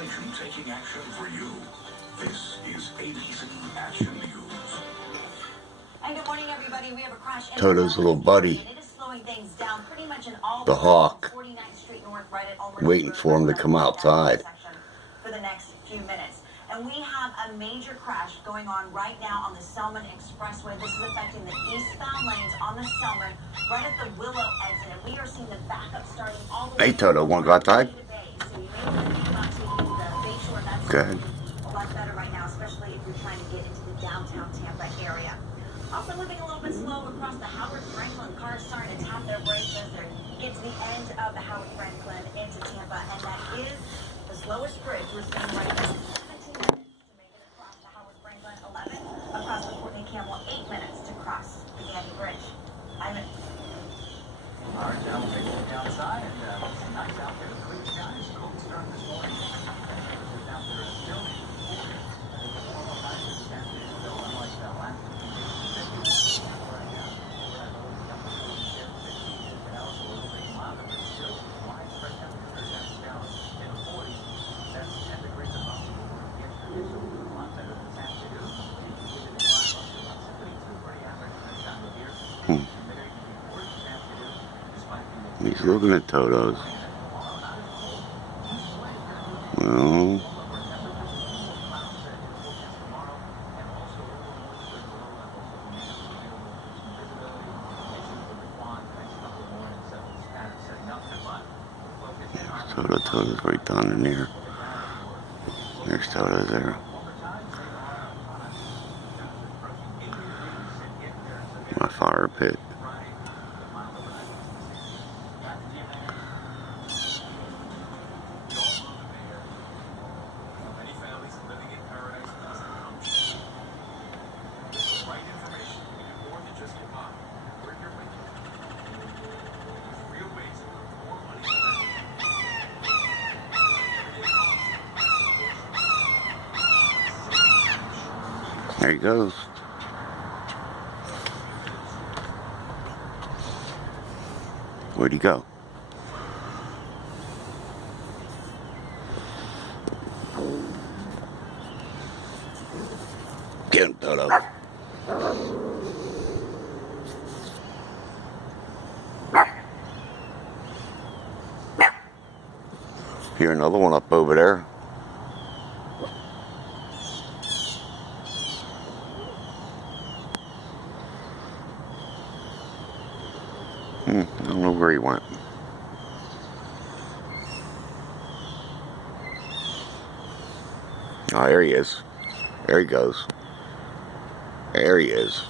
station taking action for you. This is ABC Action News. And good morning, everybody. We have a crash in Toto's little buddy, and it is slowing things down pretty much in all the hawk, 49th Street North, right at Almond waiting for him to come outside. For the next few minutes. And we have a major crash going on right now on the Selman Expressway. This is affecting the eastbound lanes on the Selman, right at the Willow exit. And we are seeing the backup starting all the way. Hey Toto, wanna go outside? So you may want to think about taking the Bay Shore. That's Good. a lot better right now, especially if you're trying to get into the downtown Tampa area. Also moving a little bit slow across the Howard Franklin. Cars starting to tap their brakes as they get to the end of the Howard Franklin into Tampa, and that is the slowest bridge we're seeing right now. 17 minutes to make it across the Howard Franklin, 11 across the Courtney Campbell, 8 minutes to cross the Gandy Bridge. All right, now we'll take a look outside, and it's nice out there. Clear skies, cold start this morning. It's out there still. He's looking at Toto's. Well, Toto's right down in there. There's Toto there. My fire pit. There he goes. Where'd he go? Get him, Toto. Hear another one up over there. I don't know where he went. Oh, there he is. There he goes. There he is.